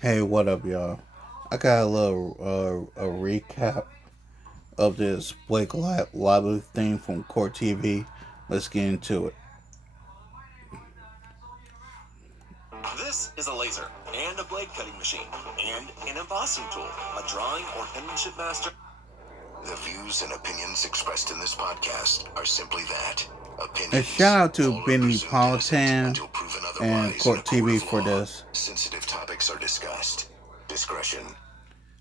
Hey, what up, y'all? I got a little a recap of this Lively thing from Court TV. Let's get into it. This is a laser and a blade cutting machine and an embossing tool, a drawing or penmanship master. The views and opinions expressed in this podcast are simply that. And Opinions. shout out to All are Benny presumed innocent Politan until proven and otherwise in a Court court TV of for law. this. Sensitive topics are discussed. Discretion.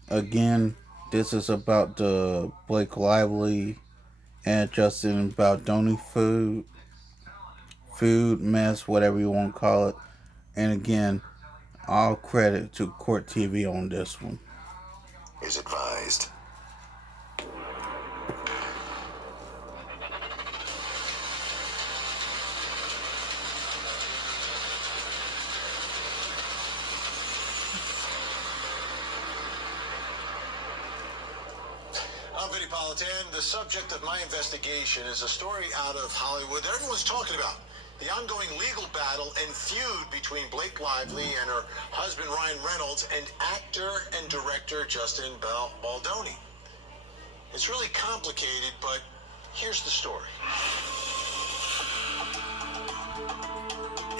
Again, this is about the Blake Lively and Justin Baldoni food mess, whatever you want to call it. And again, all credit to Court TV on this one. Is advised. I'm Vinnie Politan. The subject of my investigation is a story out of Hollywood that everyone's talking about. The ongoing legal battle and feud between Blake Lively and her husband Ryan Reynolds and actor and director Justin Baldoni. It's really complicated, but here's the story.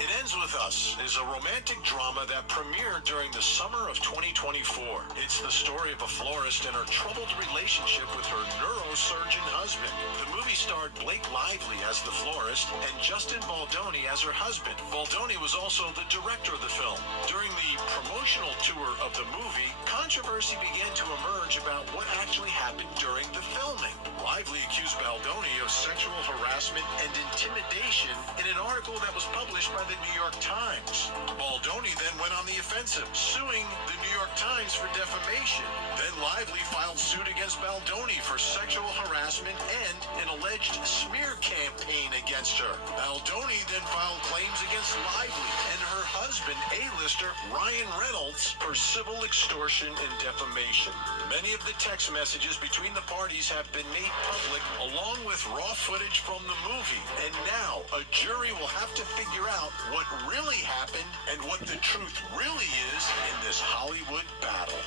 It Ends With Us is a romantic drama that premiered during the summer of 2024. It's the story of a florist and her troubled relationship with her neurosurgeon husband. The movie starred Blake Lively as the florist and Justin Baldoni as her husband. Baldoni was also the director of the film. During the promotional tour of the movie, controversy began to emerge about what actually happened during the filming. Lively accused Baldoni of sexual harassment and intimidation in an article that was published by the New York Times. Baldoni then went on the offensive, suing the New York Times for defamation. Then Lively filed suit against Baldoni for sexual harassment and an alleged smear campaign against her. Baldoni then filed claims against Lively and her husband, A-lister Ryan Reynolds, for civil extortion and defamation. Many of the text messages between the parties have been made public, along with raw footage from the movie. And now, a jury will have to figure out what really happened and what the truth really is in this Hollywood battle.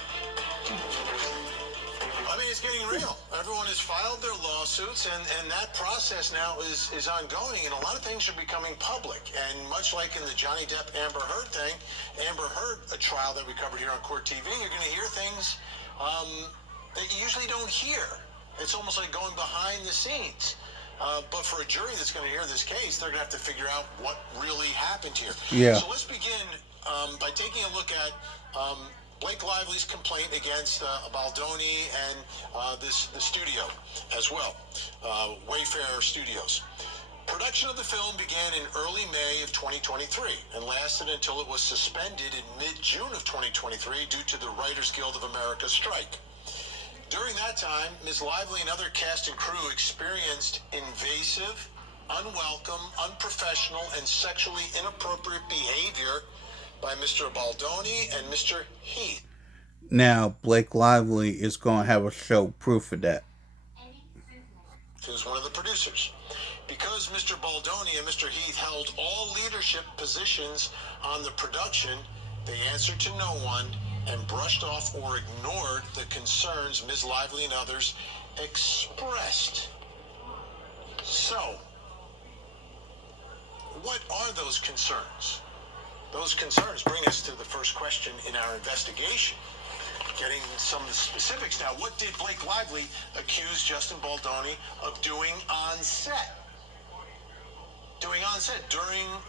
I mean, it's getting real. Everyone has filed their lawsuits, and that process now is ongoing, and a lot of things are becoming public. And much like in the Johnny Depp Amber Heard thing, Amber Heard, a trial that we covered here on Court TV, you're going to hear things that you usually don't hear. It's almost like going behind the scenes. But for a jury that's going to hear this case, they're going to have to figure out what really happened here. Yeah. So let's begin by taking a look at Blake Lively's complaint against Baldoni and the studio as well, Wayfair Studios. Production of the film began in early May of 2023 and lasted until it was suspended in mid-June of 2023 due to the Writers Guild of America strike. During that time, Ms. Lively and other cast and crew experienced invasive, unwelcome, unprofessional, and sexually inappropriate behavior by Mr. Baldoni and Mr. Heath. Now, Blake Lively is going to have a show proof of that. Who's one of the producers. Because Mr. Baldoni and Mr. Heath held all leadership positions on the production, they answered to no one and brushed off or ignored the concerns Ms. Lively and others expressed. So, what are those concerns? Those concerns bring us to the first question in our investigation. Getting some of the specifics now, what did Blake Lively accuse Justin Baldoni of doing on set? During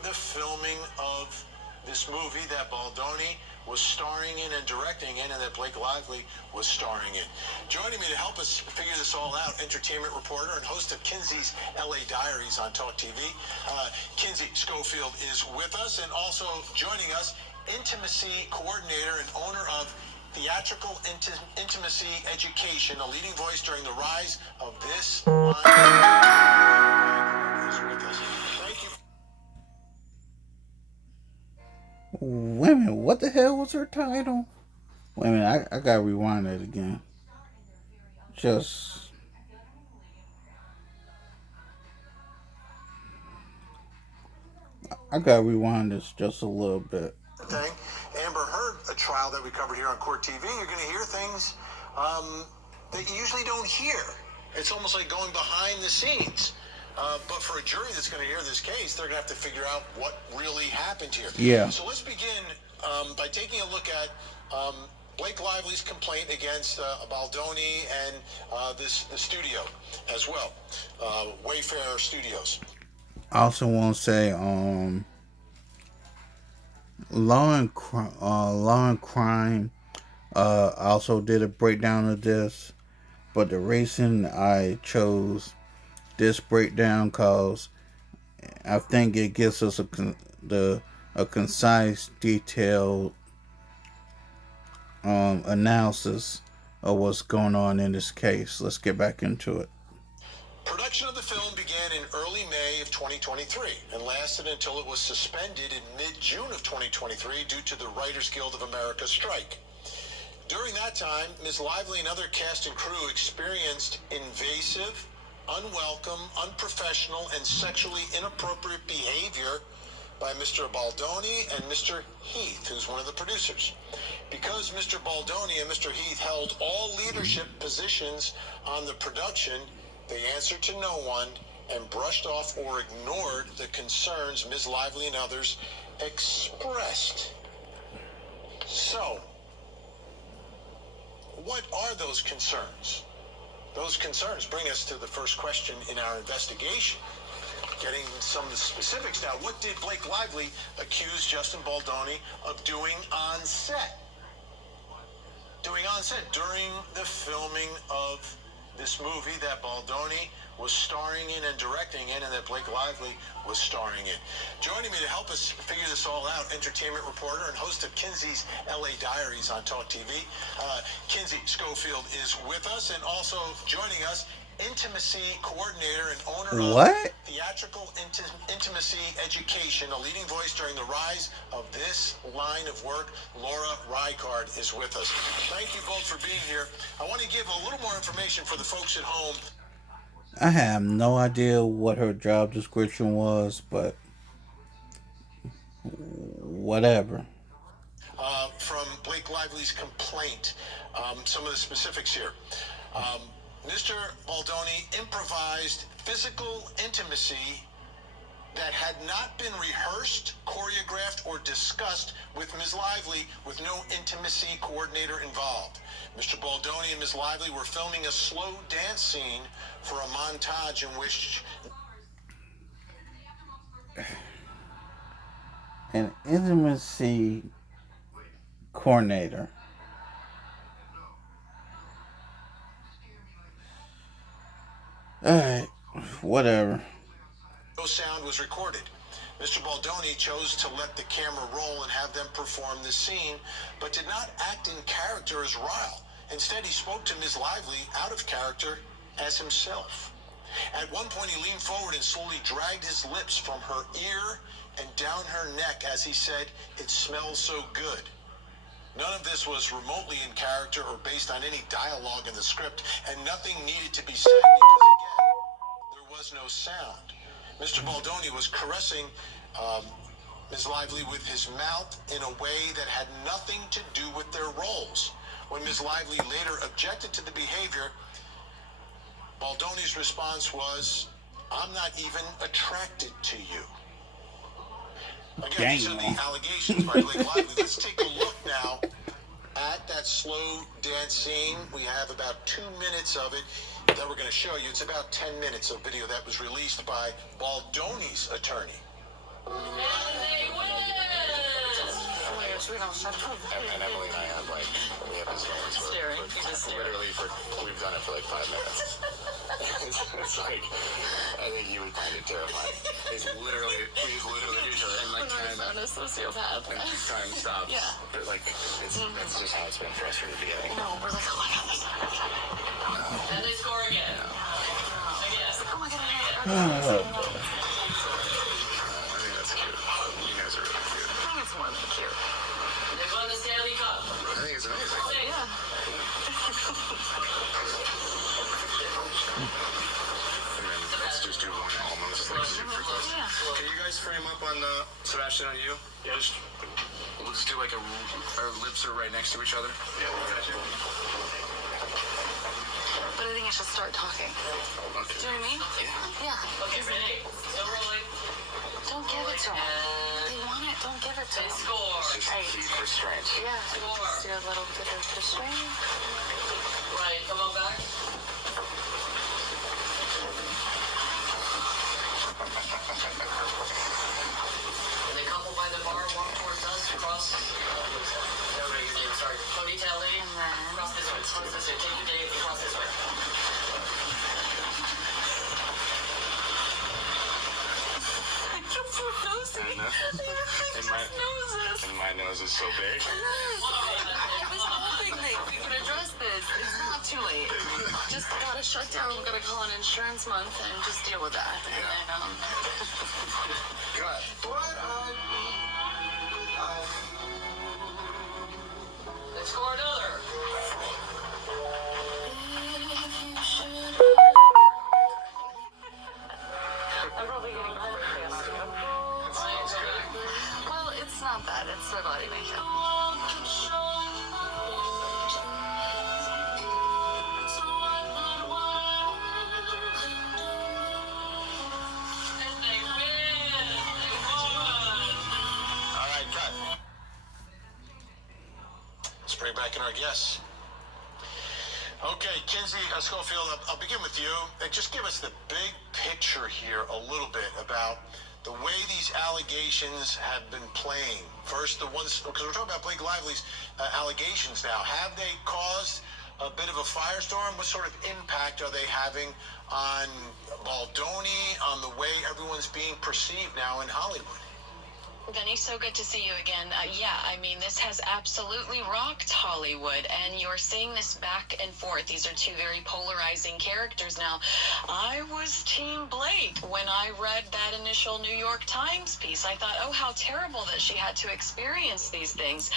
the filming of this movie that Baldoni was starring in and directing in, and that Blake Lively was starring in. Joining me to help us figure this all out, entertainment reporter and host of Kinsey's LA Diaries on Talk TV, Kinsey Schofield is with us, and also joining us, intimacy coordinator and owner of Theatrical Intimacy Education, a leading voice during the rise of this line. Is with us. Thank you. Wait a minute, what the hell was her title? Wait a minute, I gotta rewind that again. Just. I gotta rewind this just a little bit. Thing. Amber Heard trial that we covered here on Court TV, you're going to hear things that you usually don't hear. It's almost like going behind the scenes. But for a jury that's going to hear this case, they're going to have to figure out what really happened here. Yeah. So let's begin by taking a look at Blake Lively's complaint against Baldoni and the studio as well, Wayfair Studios. I also want to say, Law and Crime also did a breakdown of this, but the reason I chose this breakdown because I think it gives us a concise, detailed analysis of what's going on in this case. Let's get back into it. Production of the film began in early May of 2023 and lasted until it was suspended in mid-June of 2023 due to the Writers Guild of America strike. During that time, Ms. Lively and other cast and crew experienced invasive, unwelcome, unprofessional, and sexually inappropriate behavior by Mr. Baldoni and Mr. Heath, who's one of the producers. Because Mr. Baldoni and Mr. Heath held all leadership positions on the production, they answered to no one and brushed off or ignored the concerns Ms. Lively and others expressed. So, what are those concerns? Those concerns bring us to the first question in our investigation. Getting some of the specifics now, what did Blake Lively accuse Justin Baldoni of doing on set? During the filming of this movie that Baldoni was starring in and directing in, and that Blake Lively was starring in. Joining me to help us figure this all out, entertainment reporter and host of Kinsey's LA Diaries on Talk TV, Kinsey Schofield is with us, and also joining us, intimacy coordinator and owner of Theatrical Intimacy Education, a leading voice during the rise of this line of work, Laura Rykard is with us. Thank you both for being here. I want to give a little more information for the folks at home. I have no idea what her job description was, but whatever. From Blake Lively's complaint, some of the specifics here. Mr. Baldoni improvised physical intimacy that had not been rehearsed, choreographed, or discussed with Ms. Lively with no intimacy coordinator involved. Mr. Baldoni and Ms. Lively were filming a slow dance scene for a montage in which an intimacy coordinator. Alright, whatever. No sound was recorded. Mr. Baldoni chose to let the camera roll and have them perform the scene, but did not act in character as Ryle. Instead, he spoke to Ms. Lively out of character as himself. At one point, he leaned forward and slowly dragged his lips from her ear and down her neck as he said, "It smells so good." None of this was remotely in character or based on any dialogue in the script, and nothing needed to be said because, again, there was no sound. Mr. Baldoni was caressing Ms. Lively with his mouth in a way that had nothing to do with their roles. When Ms. Lively later objected to the behavior, Baldoni's response was, "I'm not even attracted to you." Again, these are the allegations by Blake Lively. Let's take a look now at that slow dance scene. We have about 2 minutes of it that we're going to show you. It's about 10 minutes of video that was released by Baldoni's attorney. And Emily and I have we have this moment staring. We've done it for like 5 minutes. it's like, I think you would find it terrifying. We just literally each other and like I'm a sociopath. and time stops. Yeah. But like, that's just how it's been for us from the beginning. No, we're like, oh my god, this and they score again. Yes. Oh my god, I think that's cute. You guys are really cute. I think it's more than cute. They won the Stanley Cup. I think it's amazing. Yeah. And then let's just do one almost like super close. Yeah. Can you guys frame up on Sebastian, on you? Yes. just do like our lips are right next to each other. Yeah, got you. But I think I should start talking. Okay. Do you know what I mean? Yeah. Okay, Renee, still rolling. Don't give it to them. They want it. Don't give it to They them. score. Just Right. keep restraint. Yeah. Score. Just do a little bit of restraint. Right, come on back. And the couple by the bar walk towards us, cross. No, your name, sorry. Ponytail lady. And then- Cross this way. Cross this way. Take your Dave and cross this way. It's so nosy. I know. It's And my- noses. And my nose is so big. I was hoping that we could address this. It's not too late. Just gotta shut down. We're gonna call an insurance month and just deal with that. And then, They score another. I'm probably getting hurt fast. Ryan's good. Well, it's not bad. It's the body makeup. And they win. They won. All right, cut. Let's bring back in our guests. Okay, Kinsey Schofield, I'll begin with you. And just give us the big picture here a little bit about the way these allegations have been playing. First, the ones, because we're talking about Blake Lively's allegations now. Have they caused a bit of a firestorm? What sort of impact are they having on Baldoni, on the way everyone's being perceived now in Hollywood? Benny, so good to see you again. Yeah, I mean, this has absolutely rocked Hollywood, and you're seeing this back and forth. These are two very polarizing characters now. I was Team Blake when I read that initial New York Times piece. I thought, oh, how terrible that she had to experience these things.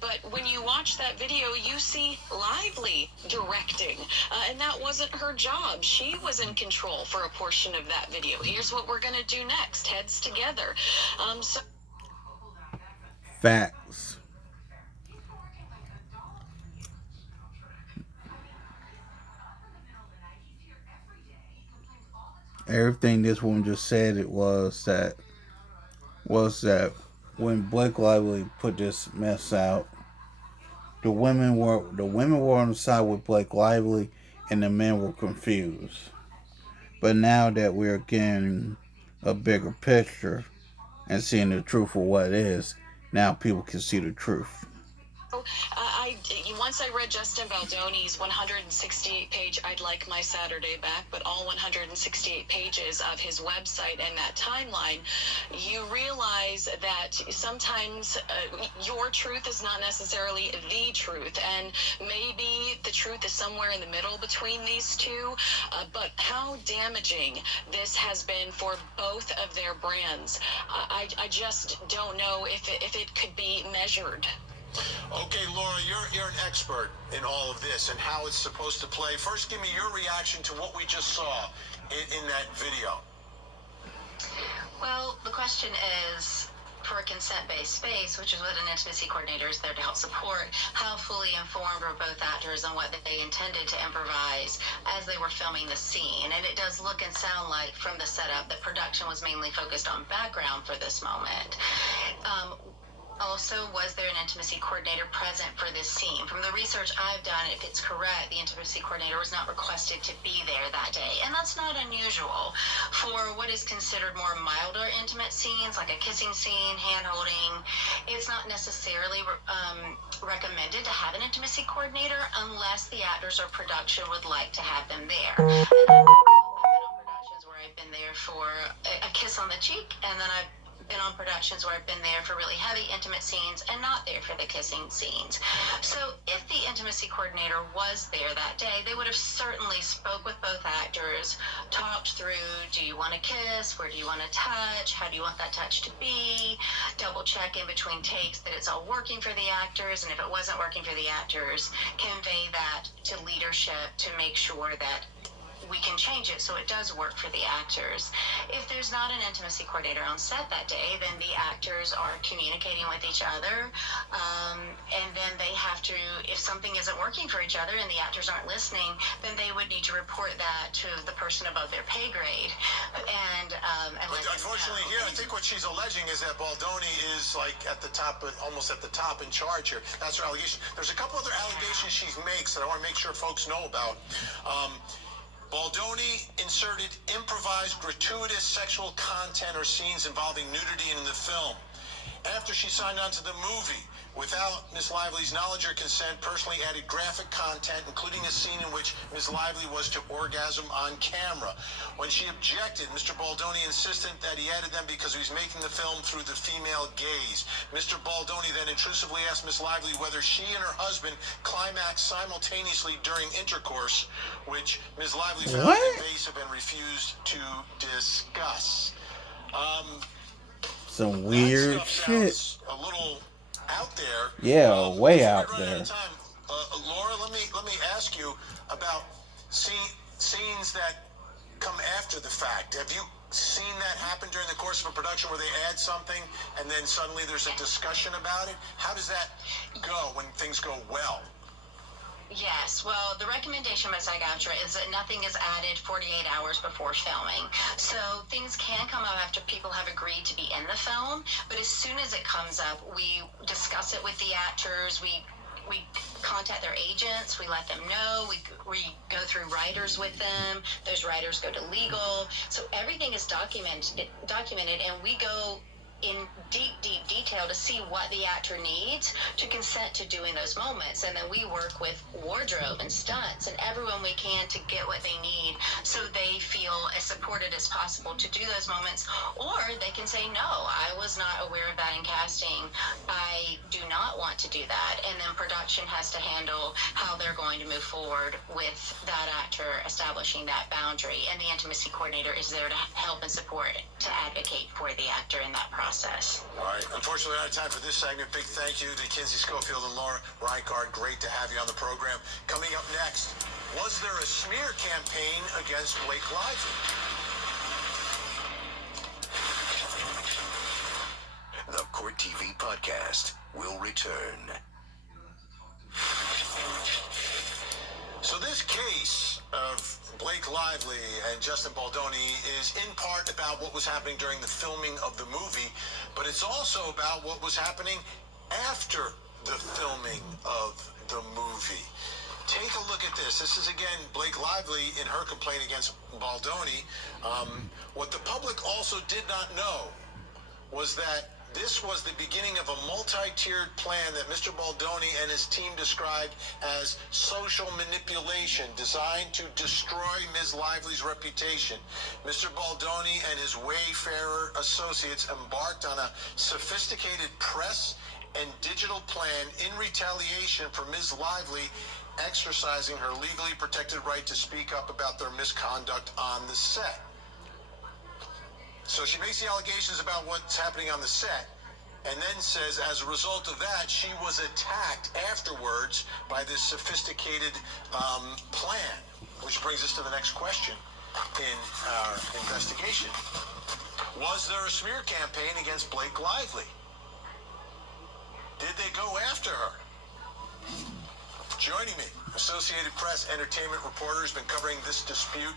But when you watch that video, you see Lively directing, and that wasn't her job. She was in control for a portion of that video. Here's what we're going to do next. Heads together. So Facts. Everything this woman just said it was that when Blake Lively put this mess out, the women were on the side with Blake Lively and the men were confused. But now that we're getting a bigger picture and seeing the truth for what it is, now people can see the truth. Once I read Justin Baldoni's 168-page I'd Like My Saturday Back, but all 168 pages of his website and that timeline, you realize that sometimes your truth is not necessarily the truth, and maybe the truth is somewhere in the middle between these two, but how damaging this has been for both of their brands. I just don't know if it could be measured. Okay, Laura, you're an expert in all of this and how it's supposed to play. First, give me your reaction to what we just saw in that video. Well, the question is, for a consent-based space, which is what an intimacy coordinator is there to help support, how fully informed were both actors on what they intended to improvise as they were filming the scene? And it does look and sound like, from the setup, that production was mainly focused on background for this moment. Also, was there an intimacy coordinator present for this scene? From the research I've done, if it's correct, the intimacy coordinator was not requested to be there that day. And that's not unusual for what is considered more milder intimate scenes, like a kissing scene, hand-holding. It's not necessarily recommended to have an intimacy coordinator unless the actors or production would like to have them there. And I've been on productions where I've been there for a kiss on the cheek, and then I've been on productions where I've been there for really heavy intimate scenes and not there for the kissing scenes. So if the intimacy coordinator was there that day, they would have certainly spoke with both actors, talked through, do you want to kiss, where do you want to touch, how do you want that touch to be, double check in between takes that it's all working for the actors, and if it wasn't working for the actors, convey that to leadership to make sure that we can change it so it does work for the actors. If there's not an intimacy coordinator on set that day, then the actors are communicating with each other, and then they have to, if something isn't working for each other and the actors aren't listening, then they would need to report that to the person above their pay grade. And but unfortunately here, I think what she's alleging is that Baldoni is like at the top, almost at the top in charge here. That's her allegation. There's a couple other allegations she makes that I want to make sure folks know about. Baldoni inserted improvised, gratuitous sexual content or scenes involving nudity in the film. After she signed on to the movie, without Ms. Lively's knowledge or consent, personally added graphic content, including a scene in which Ms. Lively was to orgasm on camera. When she objected, Mr. Baldoni insisted that he added them because he was making the film through the female gaze. Mr. Baldoni then intrusively asked Ms. Lively whether she and her husband climaxed simultaneously during intercourse, which Ms. Lively found invasive and refused to discuss. Some weird shit. A little out there. Yeah, way out there. Laura, let me ask you about scenes that come after the fact. Have you seen that happen during the course of a production where they add something and then suddenly there's a discussion about it? How does that go when things go well? Yes, well, the recommendation by SAG-AFTRA is that nothing is added 48 hours before filming. So things can come up after people have agreed to be in the film, but as soon as it comes up, we discuss it with the actors, we contact their agents, we let them know, we go through writers with them, those writers go to legal, so everything is documented, and we go in deep detail to see what the actor needs to consent to doing those moments, and then we work with wardrobe and stunts and everyone we can to get what they need so they feel as supported as possible to do those moments. Or they can say, no, I was not aware of that in casting, I do not want to do that, and then production has to handle how they're going to move forward with that actor establishing that boundary, and the intimacy coordinator is there to help and support, to advocate for the actor in that process. All right. Unfortunately, out of time for this segment. Big thank you to Kinsey Schofield and Laura Reinhardt. Great to have you on the program. Coming up next, was there a smear campaign against Blake Lively? The Court TV podcast will return. So this case of Blake Lively and Justin Baldoni is in part about what was happening during the filming of the movie, but it's also about what was happening after the filming of the movie. Take a look at this. This is, again, Blake Lively in her complaint against Baldoni. What the public also did not know was that this was the beginning of a multi-tiered plan that Mr. Baldoni and his team described as social manipulation designed to destroy Ms. Lively's reputation. Mr. Baldoni and his Wayfarer associates embarked on a sophisticated press and digital plan in retaliation for Ms. Lively exercising her legally protected right to speak up about their misconduct on the set. So she makes the allegations about what's happening on the set, and then says as a result of that, she was attacked afterwards by this sophisticated plan, which brings us to the next question in our investigation. Was there a smear campaign against Blake Lively? Did they go after her? Joining me, Associated Press entertainment reporter who's been covering this dispute.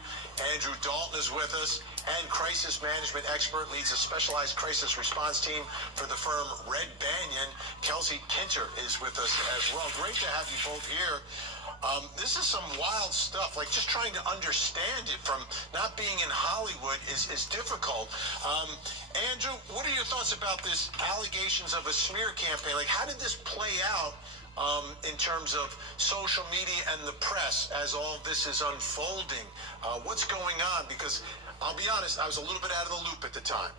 Andrew Dalton is with us, and crisis management expert, leads a specialized crisis response team for the firm Red Banyan. Kelsey Kinter is with us as well. Great to have you both here. This is some wild stuff, like just trying to understand it from not being in Hollywood is difficult. Andrew, what are your thoughts about this allegations of a smear campaign? Like, how did this play out in terms of social media and the press as all this is unfolding? What's going on? Because I'll be honest, I was a little bit out of the loop at the time.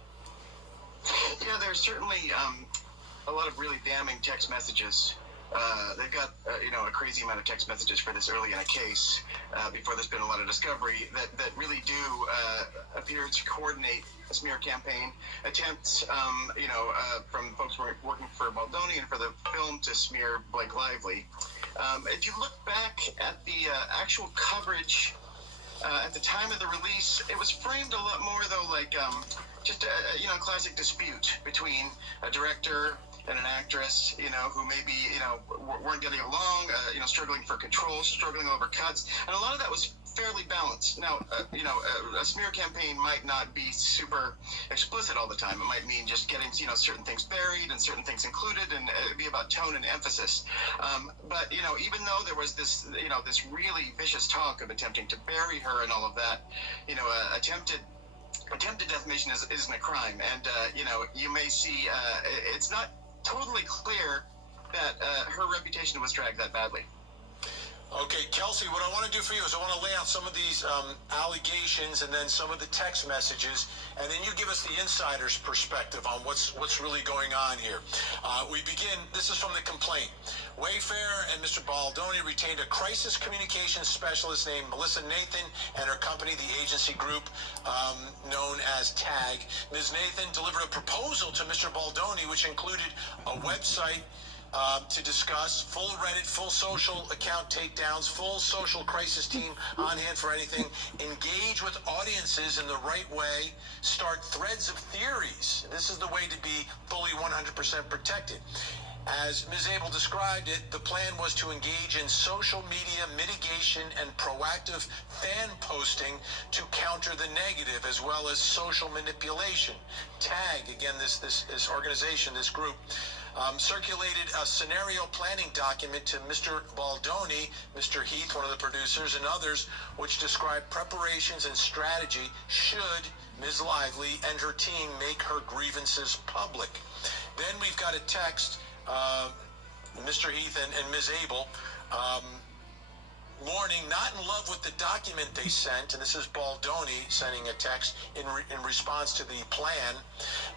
Yeah, there's certainly a lot of really damning text messages. They've got, a crazy amount of text messages for this early in a case, before there's been a lot of discovery, that really do appear to coordinate a smear campaign, attempts, from folks working for Baldoni and for the film to smear Blake Lively. If you look back at the actual coverage At the time of the release, it was framed a lot more though like just a classic dispute between a director and an actress, who maybe weren't getting along, struggling for control, struggling over cuts, and a lot of that was fairly balanced. Now, a smear campaign might not be super explicit all the time. It might mean just getting, certain things buried and certain things included, and it'd be about tone and emphasis. But, even though there was this, this really vicious talk of attempting to bury her and all of that, attempted defamation isn't a crime. And, you may see it's not totally clear that her reputation was dragged that badly. Okay, Kelsey, what I want to do for you is I want to lay out some of these allegations and then some of the text messages, and then you give us the insider's perspective on what's really going on here. We begin, this is from the complaint. Wayfair and Mr. Baldoni retained a crisis communications specialist named Melissa Nathan and her company, the agency group known as TAG. Ms. Nathan delivered a proposal to Mr. Baldoni, which included a website to discuss, full Reddit, full social account takedowns, full social crisis team on hand for anything, engage with audiences in the right way, start threads of theories. This is the way to be fully 100% protected. As Ms. Abel described it, the plan was to engage in social media mitigation and proactive fan posting to counter the negative, as well as social manipulation. TAG, again, this organization, this group, circulated a scenario planning document to Mr. Baldoni, Mr. Heath, one of the producers, and others, which described preparations and strategy should Ms. Lively and her team make her grievances public. Then we've got a text, Mr. Heath and Ms. Abel, warning, not in love with the document they sent, and this is Baldoni sending a text in response to the plan.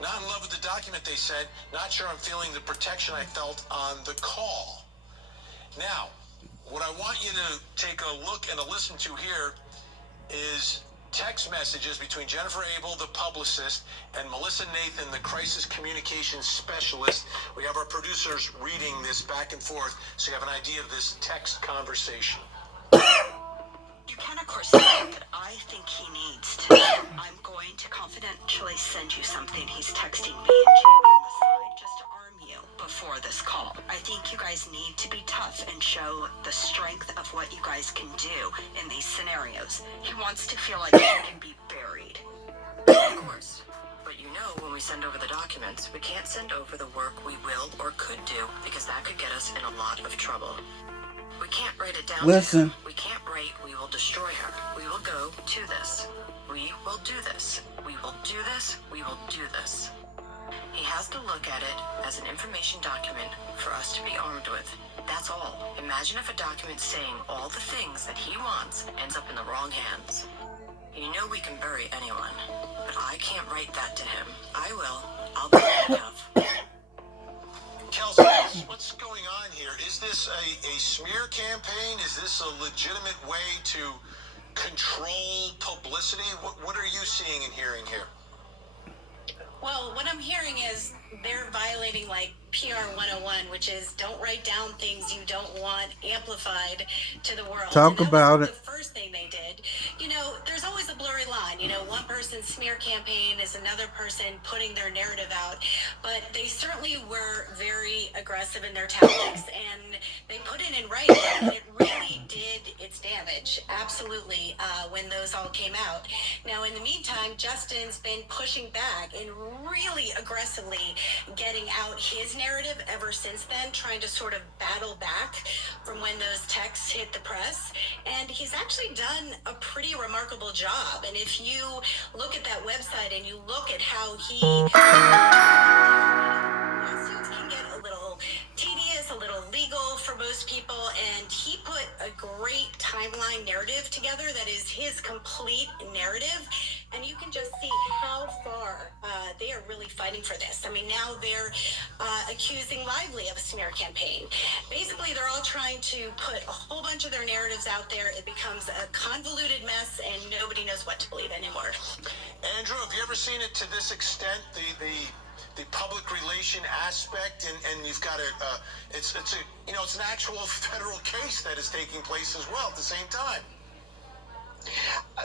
Not in love with the document they sent, not sure I'm feeling the protection I felt on the call. Now, what I want you to take a look and a listen to here is text messages between Jennifer Abel, the publicist, and Melissa Nathan, the crisis communications specialist. We have our producers reading this back and forth, so you have an idea of this text conversation. You can, of course, say that I think he needs to. I'm going to confidentially send you something he's texting me and Jim on the side just to arm you before this call. I think you guys need to be tough and show the strength of what you guys can do in these scenarios. He wants to feel like he can be buried. Of course. But when we send over the documents, we can't send over the work we will or could do, because that could get us in a lot of trouble. We can't write it down. Listen. We can't write, we will destroy her. We will go to this. We will do this. We will do this. We will do this. He has to look at it as an information document for us to be armed with. That's all. Imagine if a document saying all the things that he wants ends up in the wrong hands. We can bury anyone, but I can't write that to him. I will. I'll be enough. Kelsey, what's going on here? Is this a smear campaign? Is this a legitimate way to control publicity? What are you seeing and hearing here? Well, what I'm hearing is they're violating PR 101, which is don't write down things you don't want amplified to the world. Talk about it. The first thing they did. There's always a blurry line. One person's smear campaign is another person putting their narrative out. But they certainly were very aggressive in their tactics, and they put it in writing. And it really did its damage, absolutely, when those all came out. Now, in the meantime, Justin's been pushing back and really aggressively getting out his narrative ever since then, trying to sort of battle back from when those texts hit the press. And he's actually done a pretty remarkable job. And if you look at that website and you look at how lawsuits can get a little tedious, a little legal for most people, and he put a great timeline narrative together that is his complete narrative, and you can just see how far they are really fighting for this. I mean, now they're accusing Lively of a smear campaign. Basically, they're all trying to put a whole bunch of their narratives out there. It becomes a convoluted mess, and nobody knows what to believe anymore. Andrew, have you ever seen it to this extent, the public relation aspect, and you've got it's an actual federal case that is taking place as well at the same time?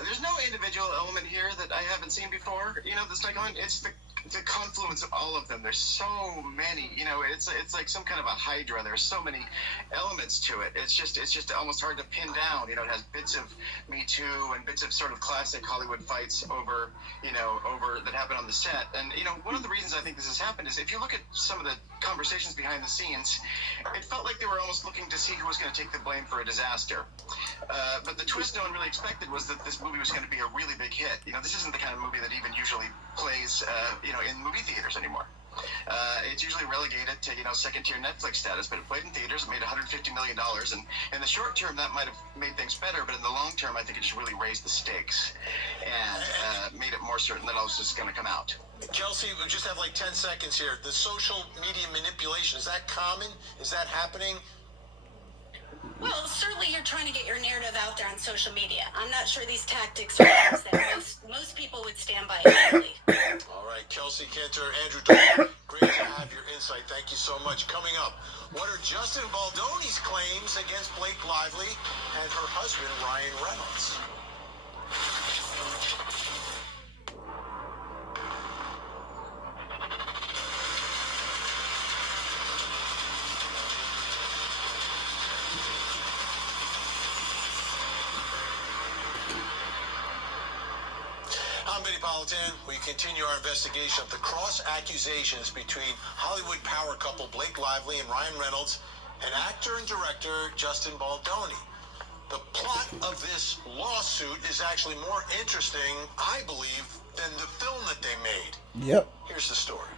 There's no individual element here that I haven't seen before. You know, this like it's the confluence of all of them. There's so many. You know, it's like some kind of a hydra. There's so many elements to it. It's just almost hard to pin down. You know, it has bits of Me Too and bits of sort of classic Hollywood fights over that happen on the set. And you know, one of the reasons I think this has happened is if you look at some of the conversations behind the scenes, it felt like they were almost looking to see who was going to take the blame for a disaster. But the twist no one really expected was that this movie was going to be a really big hit. You know, this isn't the kind of movie that even usually plays, in movie theaters anymore. It's usually relegated to, second-tier Netflix status, but it played in theaters, it made $150 million, and in the short term, that might have made things better, but in the long term, I think it just really raised the stakes and made it more certain that I was just going to come out. Kelsey, we just have like 10 seconds here. The social media manipulation, is that common? Is that happening? Well, certainly you're trying to get your narrative out there on social media. I'm not sure these tactics are things that most people would stand by immediately. All right, Kelsey Cantor, Andrew Dalton, great to have your insight. Thank you so much. Coming up, what are Justin Baldoni's claims against Blake Lively and her husband, Ryan Reynolds? I'm Benny Politan. We continue our investigation of the cross accusations between Hollywood power couple Blake Lively and Ryan Reynolds and actor and director Justin Baldoni. The plot of this lawsuit is actually more interesting, I believe, than the film that they made. Yep. Here's the story.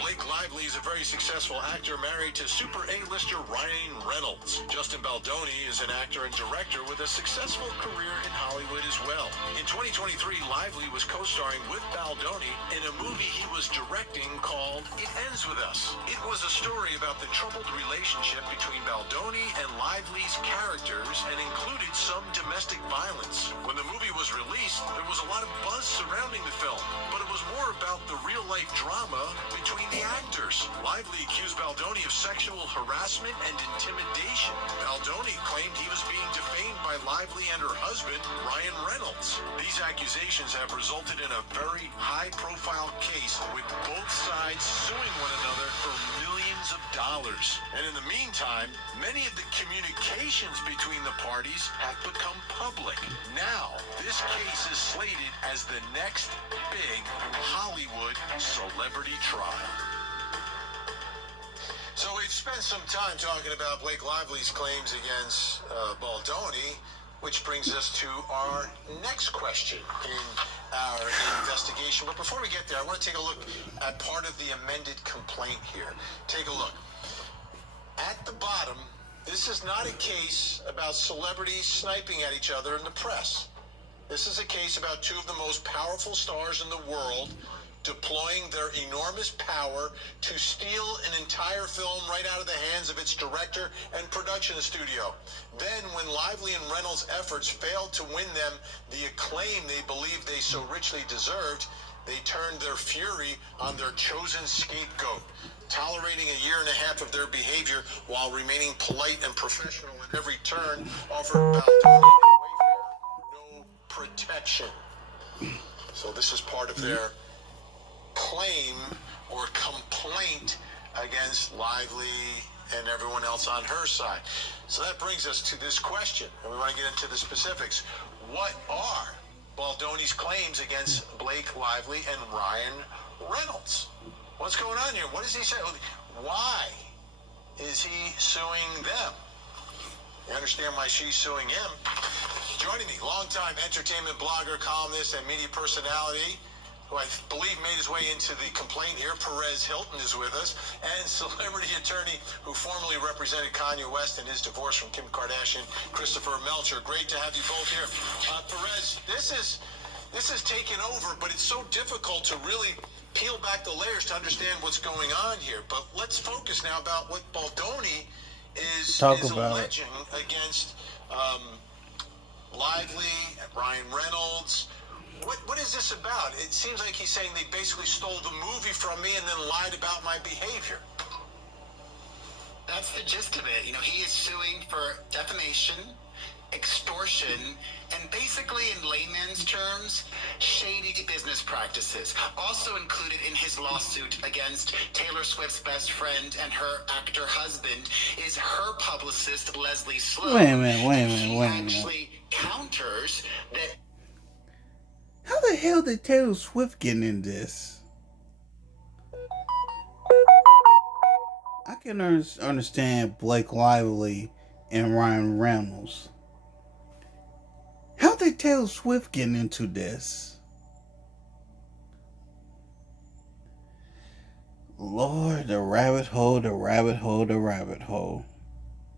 Blake Lively is a very successful actor married to super A-lister Ryan Reynolds. Justin Baldoni is an actor and director with a successful career in Hollywood as well. In 2023, Lively was co-starring with Baldoni in a movie he was directing called It Ends With Us. It was a story about the troubled relationship between Baldoni and Lively's characters and included some domestic violence. When the movie was released, there was a lot of buzz surrounding the film, but it was more about the real-life drama between the actors. Lively accused Baldoni of sexual harassment and intimidation. Baldoni claimed he was being defamed by Lively and her husband, Ryan Reynolds. These accusations have resulted in a very high-profile case with both sides suing one another for millions of dollars. And in the meantime, many of the communications between the parties have become public. Now, this case is slated as the next big Hollywood celebrity trial. So we've spent some time talking about Blake Lively's claims against Baldoni, which brings us to our next question in our investigation. But before we get there, I want to take a look at part of the amended complaint here. Take a look. At the bottom, this is not a case about celebrities sniping at each other in the press. This is a case about two of the most powerful stars in the world deploying their enormous power to steal an entire film right out of the hands of its director and production studio. Then, when Lively and Reynolds' efforts failed to win them the acclaim they believed they so richly deserved, they turned their fury on their chosen scapegoat, tolerating a year and a half of their behavior while remaining polite and professional at every turn, offered Baldoni and Wayfair no protection. So this is part of their claim or complaint against Lively and everyone else on her side. So that brings us to this question, and we want to get into the specifics. What are Baldoni's claims against Blake Lively and Ryan Reynolds? What's going on here? What does he say? Why is he suing them? You understand why she's suing him? Joining me, longtime entertainment blogger, columnist, and media personality, who I believe made his way into the complaint here, Perez Hilton is with us, and celebrity attorney who formerly represented Kanye West in his divorce from Kim Kardashian, Christopher Melcher. Great to have you both here. Perez, this is taken over, but it's so difficult to really peel back the layers to understand what's going on here. But let's focus now about what Baldoni is alleging against Lively, Ryan Reynolds. What is this about? It seems like he's saying they basically stole the movie from me and then lied about my behavior. That's the gist of it. You know, he is suing for defamation, extortion, and basically, in layman's terms, shady business practices. Also included in his lawsuit against Taylor Swift's best friend and her actor husband is her publicist, Leslie Sloan. Wait a minute. She actually counters that. How the hell did Taylor Swift get in this? I can understand Blake Lively and Ryan Reynolds. How did Taylor Swift get into this? Lord, the rabbit hole.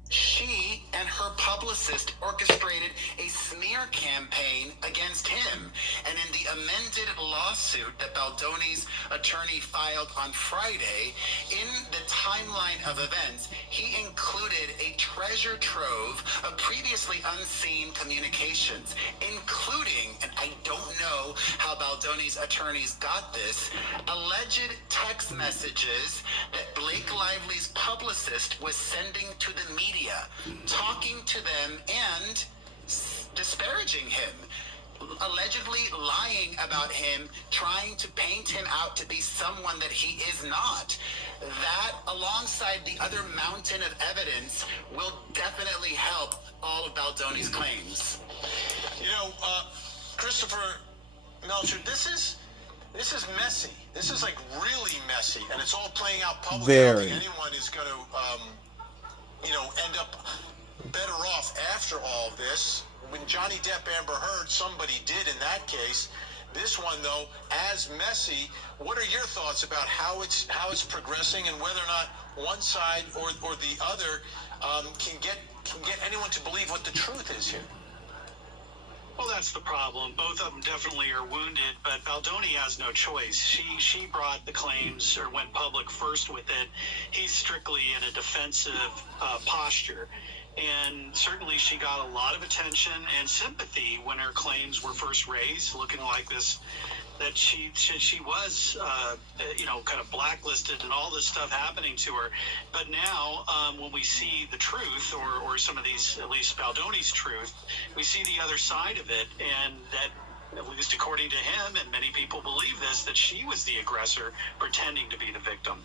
She and her publicist orchestrated a smear campaign against him. And in the amended lawsuit that Baldoni's attorney filed on Friday, in the timeline of events, he included a treasure trove of previously unseen communications, including, and I don't know how Baldoni's attorneys got this, alleged text messages that Blake Lively's publicist was sending to the media, talking to them and disparaging him, allegedly lying about him, trying to paint him out to be someone that he is not. That, alongside the other mountain of evidence, will definitely help all of Baldoni's claims. You know, Christopher Melcher, this is messy. This is like really messy, and it's all playing out publicly. I don't think anyone is going to, end up better off after all of this. When Johnny Depp, Amber Heard, somebody did in that case. This one, though, as messy. What are your thoughts about how it's progressing, and whether or not one side or the other can get anyone to believe what the truth is here? Well, that's the problem. Both of them definitely are wounded, but Baldoni has no choice. She brought the claims or went public first with it. He's strictly in a defensive posture. And certainly she got a lot of attention and sympathy when her claims were first raised, looking like this, that she was, kind of blacklisted and all this stuff happening to her. But now, when we see the truth, or some of these, at least Baldoni's truth, we see the other side of it, and that, at least according to him, and many people believe this, that she was the aggressor pretending to be the victim.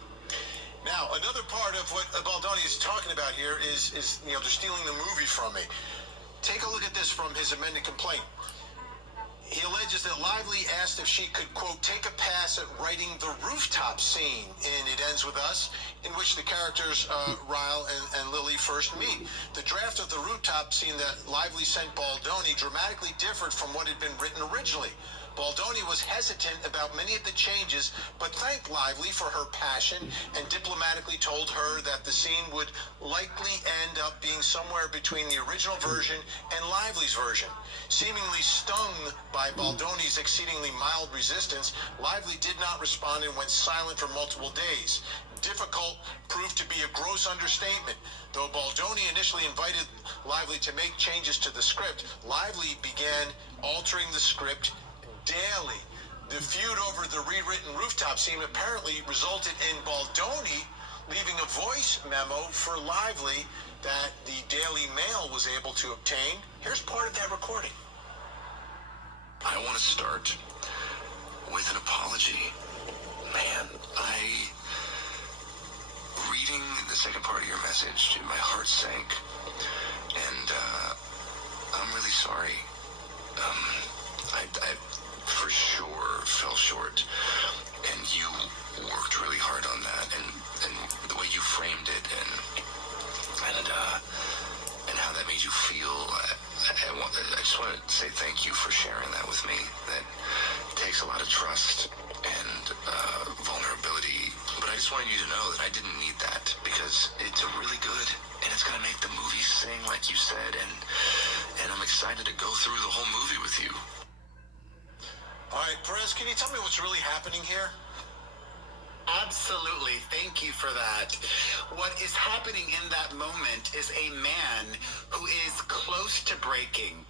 Now, another part of what Baldoni is talking about here is they're stealing the movie from me. Take a look at this from his amended complaint. He alleges that Lively asked if she could, quote, take a pass at writing the rooftop scene in It Ends With Us, in which the characters Ryle and Lily first meet. The draft of the rooftop scene that Lively sent Baldoni dramatically differed from what had been written originally. Baldoni was hesitant about many of the changes, but thanked Lively for her passion and diplomatically told her that the scene would likely end up being somewhere between the original version and Lively's version. Seemingly stung by Baldoni's exceedingly mild resistance, Lively did not respond and went silent for multiple days. Difficult proved to be a gross understatement. Though Baldoni initially invited Lively to make changes to the script, Lively began altering the script daily. The feud over the rewritten rooftop scene apparently resulted in Baldoni leaving a voice memo for Lively that the Daily Mail was able to obtain. Here's part of that recording. I want to start with an apology. Man, reading the second part of your message, my heart sank. And I'm really sorry. I for sure fell short, and you worked really hard on that, and the way you framed it, and how that made you feel. I just want to say thank you for sharing that with me. That takes a lot of trust and vulnerability, but I just wanted you to know that I didn't need that, because it's really good, and it's gonna make the movie sing like you said, and I'm excited to go through the whole movie with you. All right, Perez, can you tell me what's really happening here? Absolutely. Thank you for that. What is happening in that moment is a man who is close to breaking.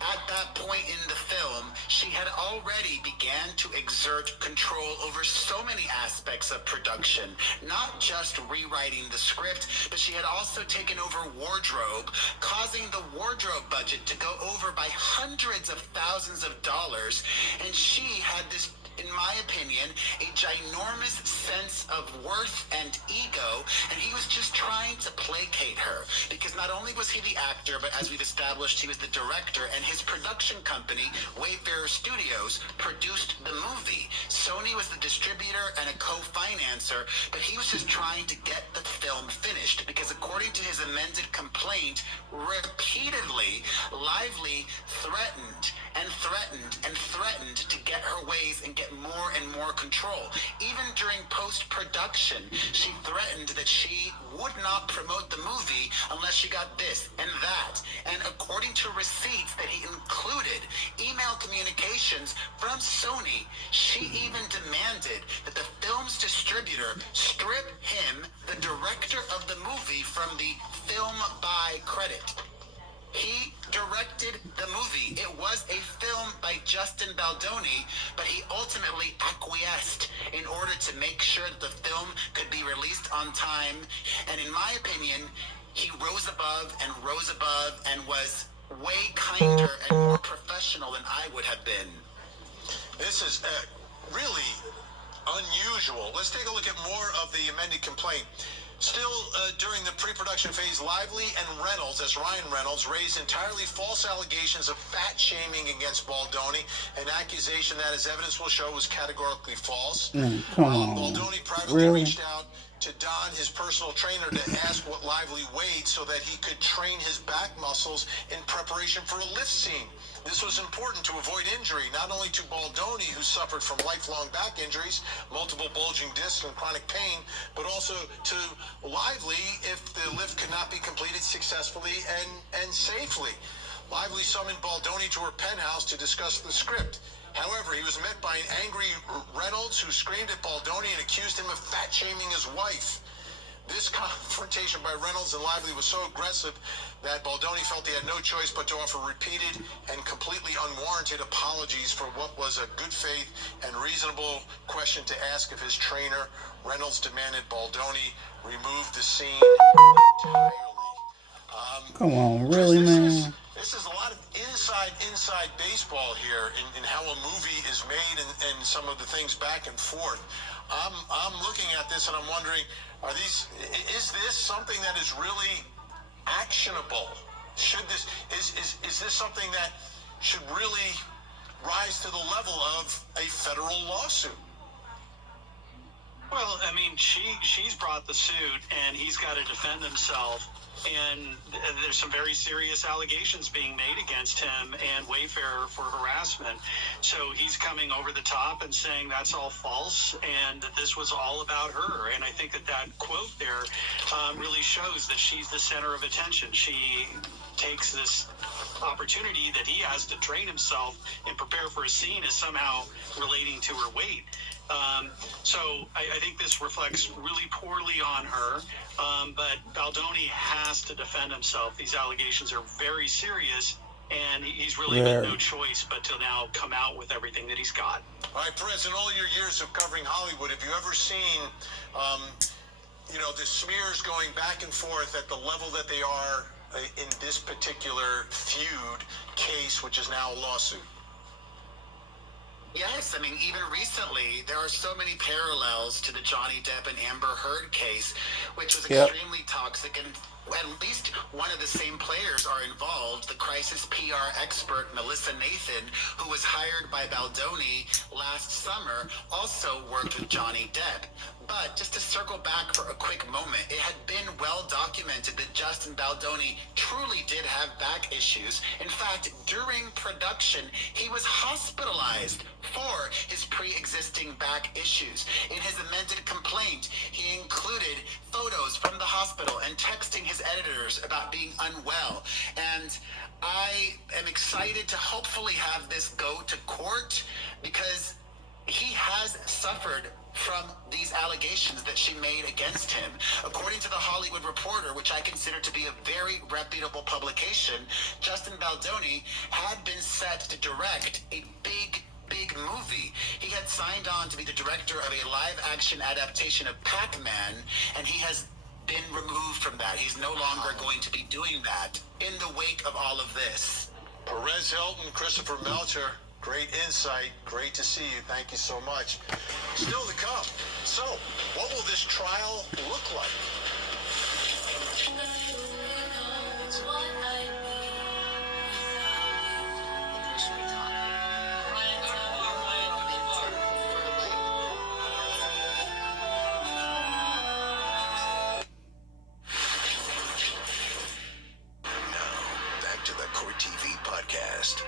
At that point in the film, she had already began to exert control over so many aspects of production, not just rewriting the script, but she had also taken over wardrobe, causing the wardrobe budget to go over by hundreds of thousands of dollars, and she had this, in my opinion, a ginormous sense of worth and ego, and he was just trying to placate her, because not only was he the actor, but as we've established, he was the director, and his production company, Wayfarer Studios, produced the movie. Sony was the distributor and a co-financer, but he was just trying to get the film finished, because according to his amended complaint, repeatedly, Lively threatened and threatened and threatened to get her ways and get more and more control. Even during post-production, she threatened that she would not promote the movie unless she got this and that. And according to receipts that he included, email communications from Sony, she even demanded that the film's distributor strip him, the director of the movie, from the film buy credit. He directed the movie. It was a film by Justin Baldoni, but he ultimately acquiesced in order to make sure that the film could be released on time. And in my opinion, he rose above and was way kinder and more professional than I would have been. This is really unusual. Let's take a look at more of the amended complaint. Still, during the pre-production phase, Lively and Reynolds, that's Ryan Reynolds, raised entirely false allegations of fat-shaming against Baldoni, an accusation that, as evidence will show, was categorically false. Come on. Baldoni privately Really? reached out to Don, his personal trainer, to ask what Lively weighed so that he could train his back muscles in preparation for a lift scene. This was important to avoid injury, not only to Baldoni, who suffered from lifelong back injuries, multiple bulging discs, and chronic pain, but also to Lively if the lift could not be completed successfully and safely. Lively summoned Baldoni to her penthouse to discuss the script. However, he was met by an angry Reynolds, who screamed at Baldoni and accused him of fat-shaming his wife. This confrontation by Reynolds and Lively was so aggressive that Baldoni felt he had no choice but to offer repeated and completely unwarranted apologies for what was a good faith and reasonable question to ask of his trainer. Reynolds demanded Baldoni remove the scene entirely. Come on, really, man? This is a lot of inside baseball here in how a movie is made and some of the things back and forth. I'm looking at this and I'm wondering, is this something that is really actionable? Is this something that should really rise to the level of a federal lawsuit? Well, I mean, she's brought the suit, and he's got to defend himself. And there's some very serious allegations being made against him and Wayfarer for harassment. So he's coming over the top and saying that's all false and that this was all about her. And I think that quote there really shows that she's the center of attention. She takes this opportunity that he has to train himself and prepare for a scene as somehow relating to her weight. So I think this reflects really poorly on her, but Baldoni has to defend himself. These allegations are very serious, and he's really got no choice but to now come out with everything that he's got. All right, Perez, in all your years of covering Hollywood, have you ever seen, the smears going back and forth at the level that they are in this particular feud case, which is now a lawsuit? Yes, I mean, even recently, there are so many parallels to the Johnny Depp and Amber Heard case, which was extremely toxic, and at least one of the same players are involved. The crisis PR expert, Melissa Nathan, who was hired by Baldoni last summer, also worked with Johnny Depp. But just to circle back for a quick moment, it had been well documented that Justin Baldoni truly did have back issues. In fact, during production, he was hospitalized for his pre-existing back issues. In his amended complaint, he included photos from the hospital and texting his editors about being unwell. And I am excited to hopefully have this go to court, because he has suffered from these allegations that she made against him. According to the Hollywood Hollywood Reporter, which I consider to be a very reputable publication, Justin Baldoni had been set to direct a big movie. He had signed on to be the director of a live-action adaptation of Pac-Man, and he has been removed from that. He's no longer going to be doing that in the wake of all of this. Perez Hilton, Christopher Melcher, great insight. Great to see you. Thank you so much. Still to come. So, what will this trial look like? Back to the Court TV podcast.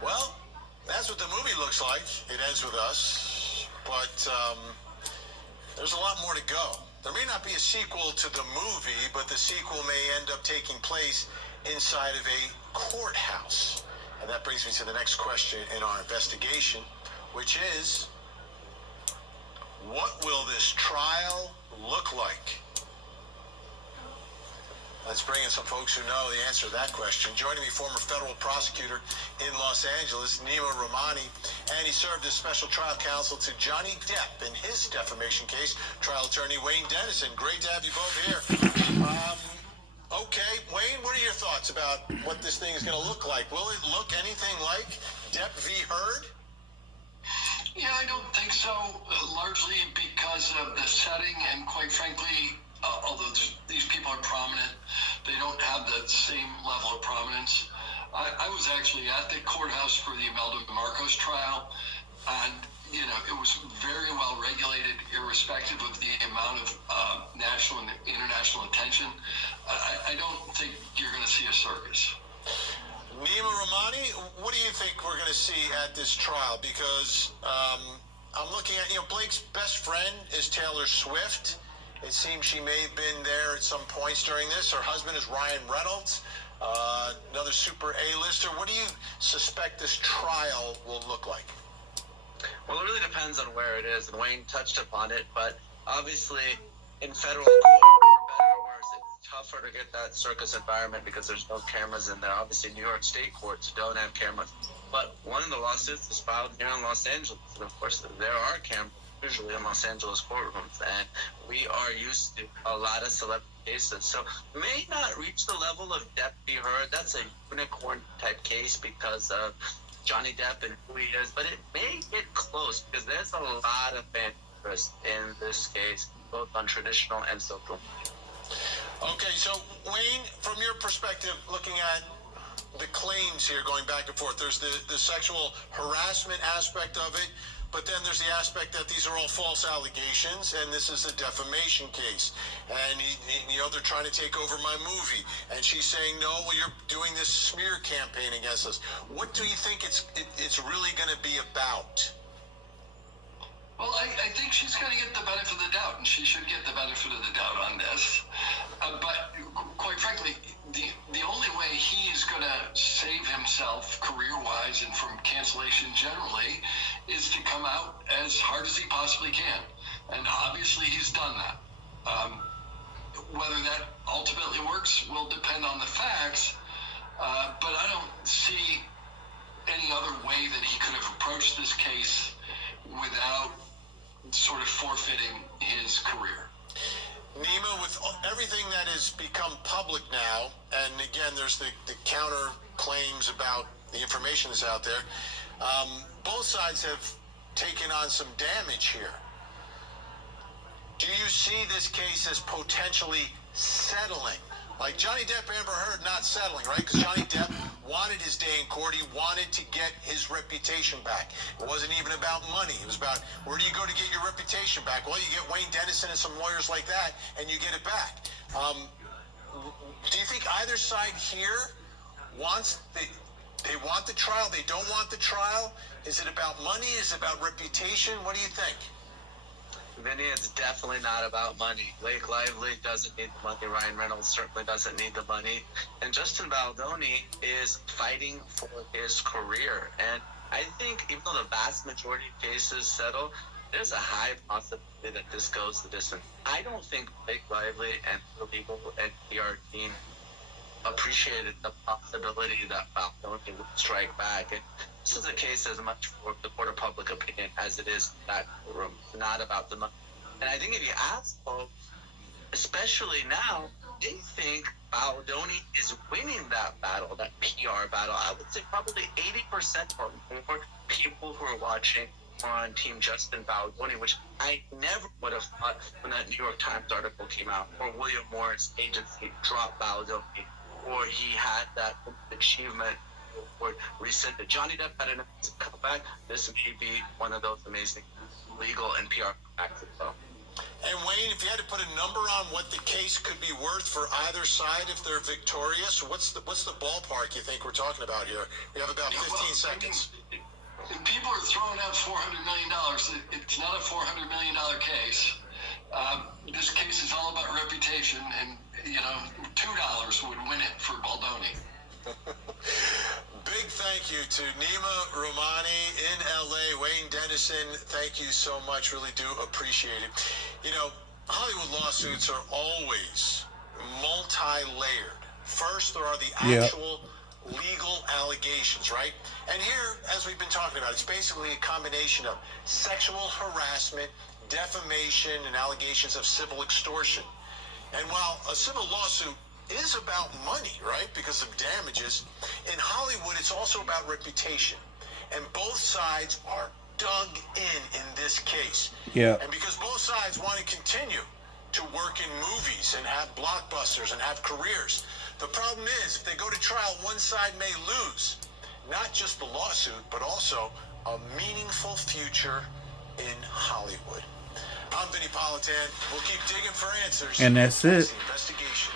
Well, that's what the movie looks like. It ends with us. But there's a lot more to go. There may not be a sequel to the movie, but the sequel may end up taking place inside of a courthouse. And that brings me to the next question in our investigation, which is, what will this trial look like? Let's bring in some folks who know the answer to that question. Joining me, former federal prosecutor in Los Angeles, Nima Rahmani, and he served as special trial counsel to Johnny Depp in his defamation case. Trial attorney Wayne Dennison. Great to have you both here. Okay, Wayne, what are your thoughts about what this thing is going to look like? Will it look anything like Depp v. Heard? Yeah, I don't think so, largely because of the setting and, quite frankly, although these people are prominent, they don't have the same level of prominence. I was actually at the courthouse for the Imelda Marcos trial, and it was very well regulated, irrespective of the amount of national and international attention. I don't think you're going to see a circus. Nima Rahmani, what do you think we're going to see at this trial? Because I'm looking at, Blake's best friend is Taylor Swift. It seems she may have been there at some points during this. Her husband is Ryan Reynolds, another super A-lister. What do you suspect this trial will look like? Well, it really depends on where it is, and Wayne touched upon it, but obviously in federal court, for better or worse, it's tougher to get that circus environment because there's no cameras in there. Obviously, New York State courts don't have cameras. But one of the lawsuits is filed here in Los Angeles, and of course, there are cameras usually in Los Angeles courtrooms, and we are used to a lot of celebrity cases. So may not reach the level of Depp v. Heard. That's a unicorn type case because of Johnny Depp and who he is, but it may get close because there's a lot of fan interest in this case, both on traditional and social media. Okay, so Wayne, from your perspective, looking at the claims here going back and forth, there's the sexual harassment aspect of it, but then there's the aspect that these are all false allegations, and this is a defamation case. And, they're trying to take over my movie. And she's saying, no, well, you're doing this smear campaign against us. What do you think it's really going to be about? Well, I think she's going to get the benefit of the doubt, and she should get the benefit of the doubt on this. But quite frankly, the only way he's going to save himself career-wise and from cancellation generally is to come out as hard as he possibly can. And obviously he's done that. Whether that ultimately works will depend on the facts, but I don't see any other way that he could have approached this case without sort of forfeiting his career. Nima, with everything that has become public now, and again, there's the counter claims about the information that's out there, both sides have taken on some damage here. Do you see this case as potentially settling? Like Johnny Depp, Amber Heard not settling, right? Because Johnny Depp wanted his day in court. He wanted to get his reputation back. It wasn't even about money. It was about, where do you go to get your reputation back? Well, you get Wayne Dennison and some lawyers like that, and you get it back. Do you think either side here wants, they want the trial, they don't want the trial? Is it about money? Is it about reputation? What do you think? Vinny, it's definitely not about money. Blake Lively doesn't need the money. Ryan Reynolds certainly doesn't need the money. And Justin Baldoni is fighting for his career. And I think even though the vast majority of cases settle, there's a high possibility that this goes the distance. I don't think Blake Lively and the legal and PR team appreciated the possibility that Baldoni would strike back. And this is a case as much for the court of public opinion as it is that room. It's not about the money. And I think if you ask folks, especially now, they think Baldoni is winning that battle, that PR battle. I would say probably 80% or more people who are watching are on Team Justin Baldoni, which I never would have thought when that New York Times article came out, or William Morris agency dropped Baldoni, or he had that achievement or rescinded. Johnny Depp had an amazing comeback. This may be one of those amazing legal and PR comebacks as well. And Wayne, if you had to put a number on what the case could be worth for either side if they're victorious, what's the ballpark you think we're talking about here? We have about 15 seconds. People are throwing out $400 million. It's not a $400 million case. This case is all about reputation, and $2 would win it for Baldoni. Big thank you to Nima Romani in LA. Wayne Dennison, thank you so much. Really do appreciate it. Hollywood lawsuits are always multi-layered. First, there are the actual legal allegations, right? And here, as we've been talking about, it's basically a combination of sexual harassment, defamation, and allegations of civil extortion. And while a civil lawsuit is about money, right, because of damages, in Hollywood it's also about reputation. And both sides are dug in this case. Yeah. And because both sides want to continue to work in movies and have blockbusters and have careers, the problem is, if they go to trial, one side may lose not just the lawsuit, but also a meaningful future in Hollywood. I'm Vinny Politan. We'll keep digging for answers. And that's it. Investigation.